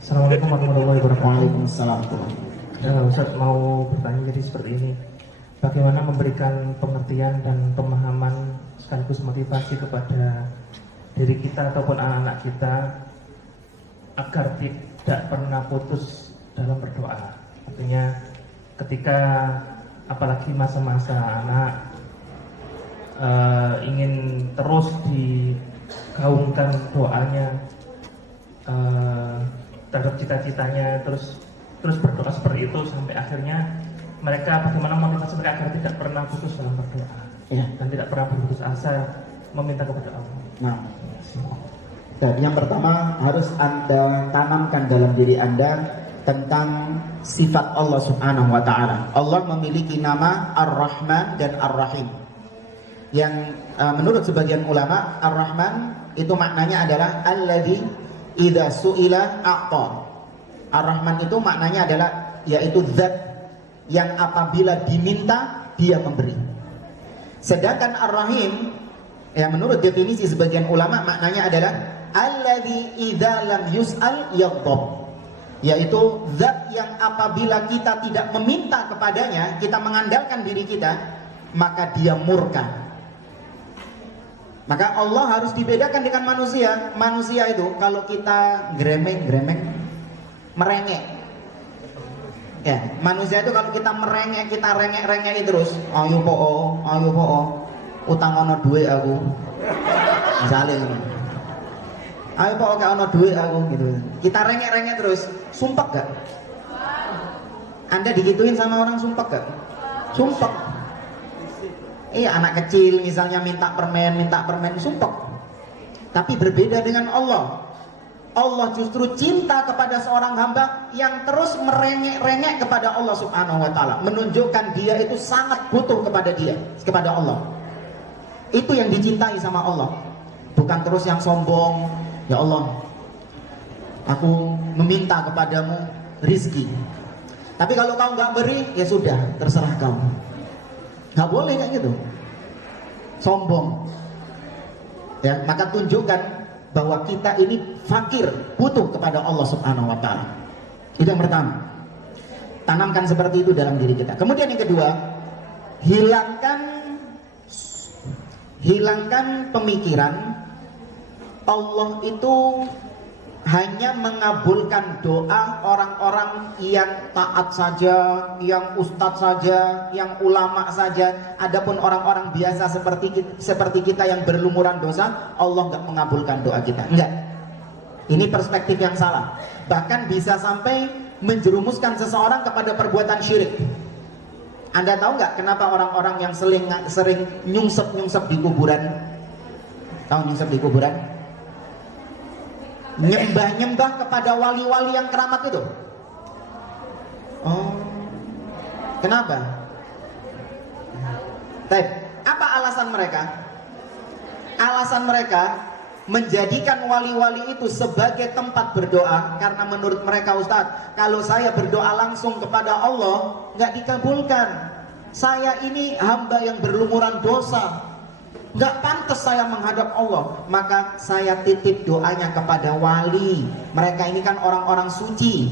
Assalamualaikum warahmatullahi wabarakatuh. Waalaikumsalam. Ustaz mau bertanya jadi seperti ini. Bagaimana memberikan pengertian dan pemahaman sekaligus motivasi kepada diri kita ataupun anak-anak kita agar tidak pernah putus dalam berdoa. Artinya ketika apalagi masa-masa anak ingin terus digaungkan doanya terhadap cita-citanya, terus berdoa seperti itu sampai akhirnya mereka bagaimana motivasi mereka agar tidak pernah putus dalam berdoa Ya. dan tidak pernah berputus asa meminta kepada Allah. Nah, dan yang pertama harus Anda tanamkan dalam diri Anda tentang sifat Allah Subhanahu wa taala. Allah memiliki nama Ar-Rahman dan Ar-Rahim. Yang menurut sebagian ulama, Ar-Rahman itu maknanya adalah alladzi idza su'ila a'ta. Ar-Rahman itu maknanya adalah yaitu zat yang apabila diminta dia memberi. Sedangkan Ar-Rahim yang menurut definisi sebagian ulama maknanya adalah alladzi idza lam yus'al yaghdab. Yaitu zat yang apabila kita tidak meminta kepadanya, kita mengandalkan diri kita, maka dia murka. Maka Allah harus dibedakan dengan manusia. Manusia itu kalau kita gremeng, merengek. Ya, manusia itu kalau kita merengek, kita rengek terus. Ayo po, utang ono duit aku. Misalnya, ayo po, kayak ono duit aku gitu. Kita rengek terus, sumpek gak? Anda digituin sama orang sumpek gak? Sumpek. Iya, anak kecil misalnya minta permen, sumpek. Tapi berbeda dengan Allah. Allah justru cinta kepada seorang hamba yang terus merengek kepada Allah Subhanahu wa taala, menunjukkan dia itu sangat butuh kepada Allah. Itu yang dicintai sama Allah. Bukan terus yang sombong, ya Allah, aku meminta kepadamu rizki. Tapi kalau kau nggak beri, ya sudah, terserah kau. Nggak boleh kayak gitu, sombong. Ya, maka tunjukkan bahwa kita ini fakir, butuh kepada Allah Subhanahu wa taala. Itu yang pertama. Tanamkan seperti itu dalam diri kita. Kemudian yang kedua, hilangkan pemikiran Allah itu hanya mengabulkan doa orang-orang yang taat saja, yang ustadz saja, yang ulama saja. Adapun orang-orang biasa seperti kita yang berlumuran dosa, Allah nggak mengabulkan doa kita. Enggak. Ini perspektif yang salah. Bahkan bisa sampai menjerumuskan seseorang kepada perbuatan syirik. Anda tahu nggak kenapa orang-orang yang sering nyungsep di kuburan? Tahu nyungsep di kuburan? Nyembah kepada wali-wali yang keramat itu. Oh, kenapa? Apa alasan mereka? Alasan mereka menjadikan wali-wali itu sebagai tempat berdoa karena menurut mereka, Ustadz, kalau saya berdoa langsung kepada Allah nggak dikabulkan. Saya ini hamba yang berlumuran dosa, nggak pantas saya menghadap Allah, maka saya titip doanya kepada wali. Mereka ini kan orang-orang suci,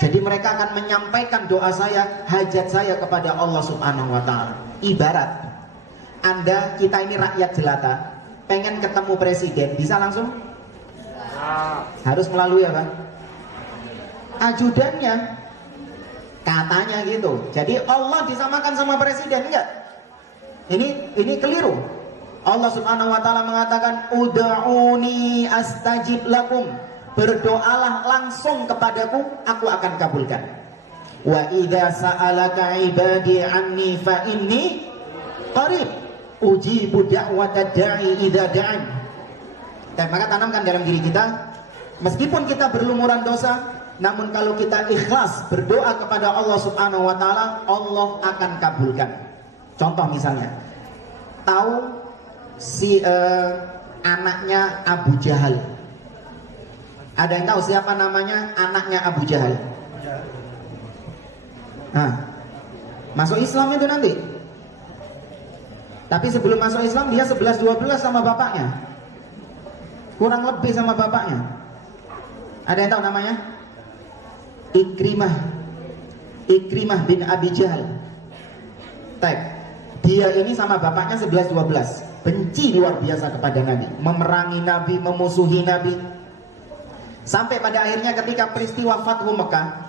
jadi mereka akan menyampaikan doa saya, hajat saya kepada Allah Subhanahu wa ta'ala. Ibarat kita ini rakyat jelata, pengen ketemu presiden, bisa langsung? Harus melalui apa? Ajudannya, katanya gitu. Jadi Allah disamakan sama presiden? Enggak. Ini keliru. Allah Subhanahu wa ta'ala mengatakan ud'uni astajib lakum, berdoalah langsung kepadaku, aku akan kabulkan. Wa idza sa'alaka ibadi anni fa inni qarib ujibu da'watad da'i idza da'an. Dan maka tanamkan dalam diri kita, meskipun kita berlumuran dosa, namun kalau kita ikhlas berdoa kepada Allah Subhanahu wa ta'ala, Allah akan kabulkan. Contoh misalnya, tahu anaknya Abu Jahal. Ada yang tahu siapa namanya anaknya Abu Jahal? Masuk Islam itu nanti. Tapi sebelum masuk Islam dia 11-12 sama bapaknya. Kurang lebih sama bapaknya. Ada yang tahu namanya? Ikrimah bin Abi Jahal. Dia ini sama bapaknya 11-12, benci luar biasa kepada Nabi, memerangi Nabi, memusuhi Nabi. Sampai pada akhirnya ketika peristiwa Fathu Mekah,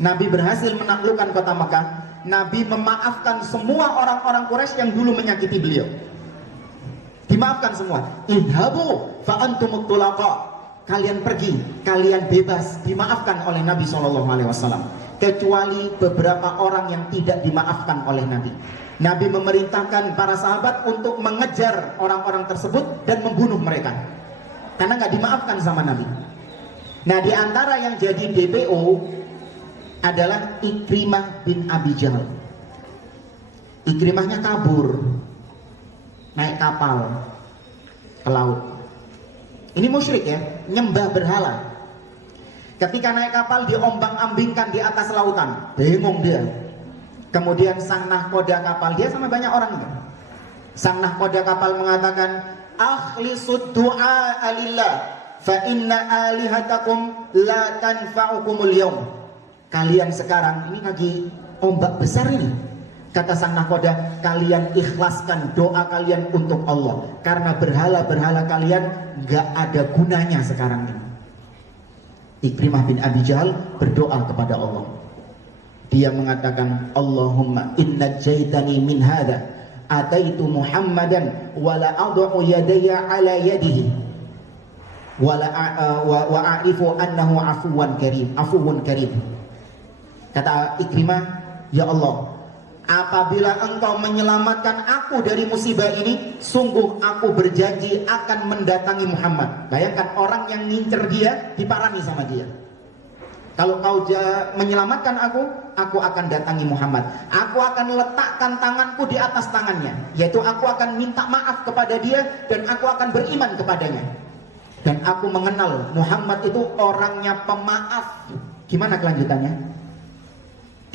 Nabi berhasil menaklukkan kota Mekah. Nabi memaafkan semua orang-orang Quraisy yang dulu menyakiti beliau. Dimaafkan semua. Idhabu fa antumut tulaqa. Kalian pergi, kalian bebas, dimaafkan oleh Nabi SAW. Kecuali beberapa orang yang tidak dimaafkan oleh Nabi. Nabi memerintahkan para sahabat untuk mengejar orang-orang tersebut dan membunuh mereka, karena nggak dimaafkan sama Nabi. Nah, di antara yang jadi DPO adalah Ikrimah bin Abi Jahal. Ikrimahnya kabur, naik kapal ke laut. Ini musyrik ya, nyembah berhala. Ketika naik kapal diombang-ambingkan di atas lautan, bingung dia. Kemudian sang nahkoda kapal, dia sama banyak orang itu. Sang nahkoda kapal mengatakan, akhlisud du'a alillah fa inna alihatakum la tanfa'ukumul yawm. Kalian sekarang, ini lagi ombak besar ini. Kata sang nahkoda, kalian ikhlaskan doa kalian untuk Allah, karena berhala-berhala kalian gak ada gunanya sekarang ini. Ikrimah bin Abi Jahal berdoa kepada Allah. Dia mengatakan, Allahumma inna jaitani min hadha ataitu Muhammadan wa la ad'u yadayya ala yadihi wa a'rifu annahu afuwun karim. Kata Ikrimah, ya Allah, apabila engkau menyelamatkan aku dari musibah ini, sungguh aku berjanji akan mendatangi Muhammad. Bayangkan orang yang ngincer dia diparani sama dia. Kalau kau menyelamatkan aku akan datangi Muhammad. Aku akan letakkan tanganku di atas tangannya, yaitu aku akan minta maaf kepada dia dan aku akan beriman kepadanya. Dan aku mengenal Muhammad itu orangnya pemaaf. Gimana kelanjutannya?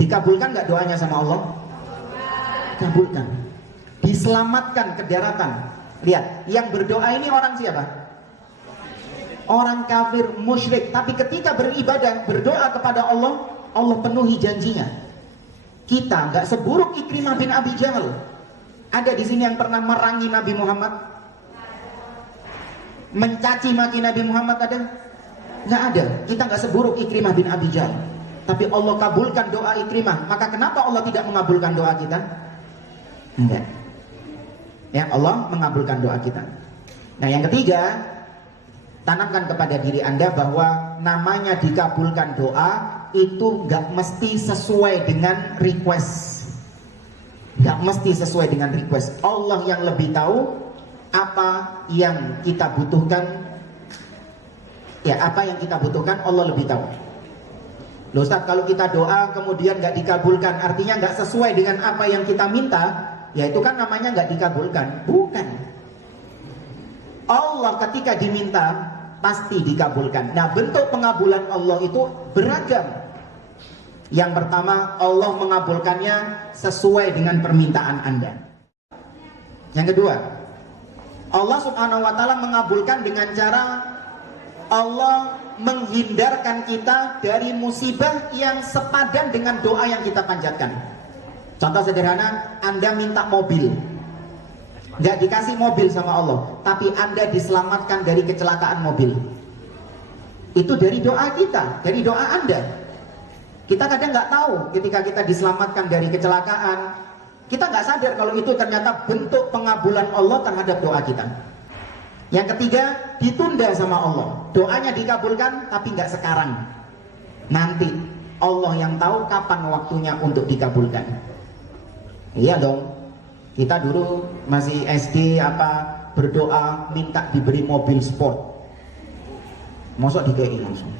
Dikabulkan gak doanya sama Allah? Kabulkan. Diselamatkan ke daratan. Lihat, yang berdoa ini orang siapa? Orang kafir, musyrik. Tapi ketika beribadah, berdoa kepada Allah, Allah penuhi janjinya. Kita nggak seburuk Ikrimah bin Abi Jahal. Ada di sini yang pernah merangi Nabi Muhammad, mencaci maki Nabi Muhammad, ada? Nggak ada. Kita nggak seburuk Ikrimah bin Abi Jahal. Tapi Allah kabulkan doa Ikrimah. Maka kenapa Allah tidak mengabulkan doa kita? Enggak. Ya, Allah mengabulkan doa kita. Nah, yang ketiga, tanamkan kepada diri Anda bahwa namanya dikabulkan doa itu gak mesti sesuai dengan request. Gak mesti sesuai dengan request. Allah yang lebih tahu apa yang kita butuhkan. Ya, apa yang kita butuhkan Allah lebih tahu. Loh Ustaz, kalau kita doa kemudian gak dikabulkan, artinya gak sesuai dengan apa yang kita minta, ya itu kan namanya gak dikabulkan. Bukan. Allah ketika diminta pasti dikabulkan. Nah, bentuk pengabulan Allah itu beragam. Yang pertama, Allah mengabulkannya sesuai dengan permintaan Anda. Yang kedua, Allah Subhanahu wa ta'ala mengabulkan dengan cara Allah menghindarkan kita dari musibah yang sepadan dengan doa yang kita panjatkan. Contoh sederhana, Anda minta mobil, nggak dikasih mobil sama Allah, tapi Anda diselamatkan dari kecelakaan mobil. Itu dari doa kita, dari doa Anda. Kita kadang nggak tahu ketika kita diselamatkan dari kecelakaan, kita nggak sadar kalau itu ternyata bentuk pengabulan Allah terhadap doa kita. Yang ketiga, ditunda sama Allah. Doanya dikabulkan, tapi nggak sekarang. Nanti Allah yang tahu kapan waktunya untuk dikabulkan. Iya dong. Kita dulu masih SD berdoa minta diberi mobil sport. Mosok dikei langsung.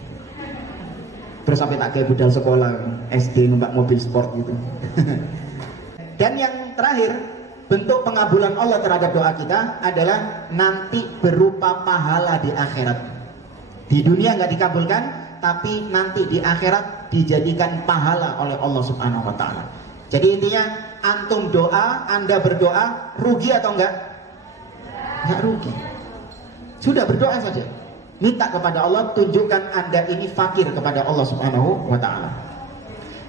Terus sampai tak kayak budal sekolah SD numpak mobil sport gitu. Dan yang terakhir, bentuk pengabulan Allah terhadap doa kita adalah nanti berupa pahala di akhirat. Di dunia nggak dikabulkan, tapi nanti di akhirat dijadikan pahala oleh Allah Subhanahu wa ta'ala. Jadi intinya, antum doa, Anda berdoa, rugi atau enggak? Enggak rugi. Sudah berdoa saja. minta kepada Allah, tunjukkan Anda ini fakir kepada Allah Subhanahu wa taala.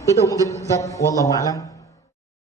Itu mungkin Ustaz, wallahu a'lam.